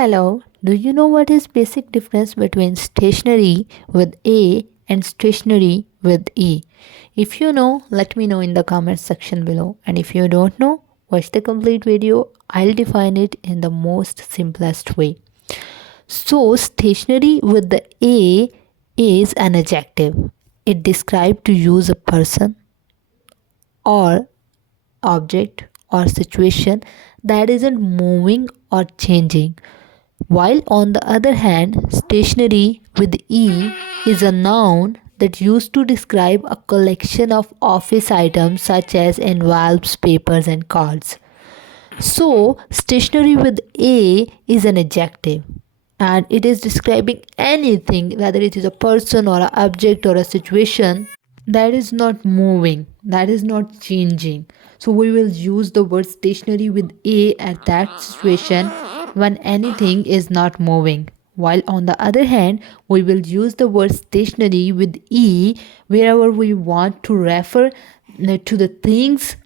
Hello, do you know what is basic difference between stationery with A and stationery with E? If you know, let me know in the comment section below. And if you don't know, watch the complete video. I'll define it in the most simplest way. So, stationery with the A is an adjective. It describes to use a person or object or situation that isn't moving or changing. While on the other hand, stationery with E is a noun that used to describe a collection of office items such as envelopes, papers, and cards. So, stationery with A is an adjective and it is describing anything, whether it is a person or an object or a situation that is not moving, that is not changing. So we will use the word stationary with A at that situation when anything is not moving. While on the other hand, we will use the word stationary with E wherever we want to refer to the things,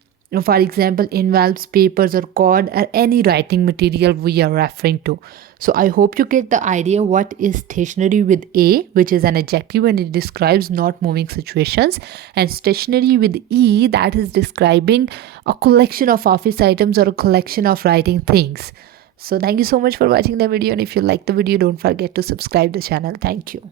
for example envelopes, papers or cord or any writing material we are referring to. So I hope you get the idea what is stationery with A, which is an adjective and it describes not moving situations, and stationery with E, that is describing a collection of office items or a collection of writing things. So thank you so much for watching the video, and if you like the video, don't forget to subscribe the channel. Thank you.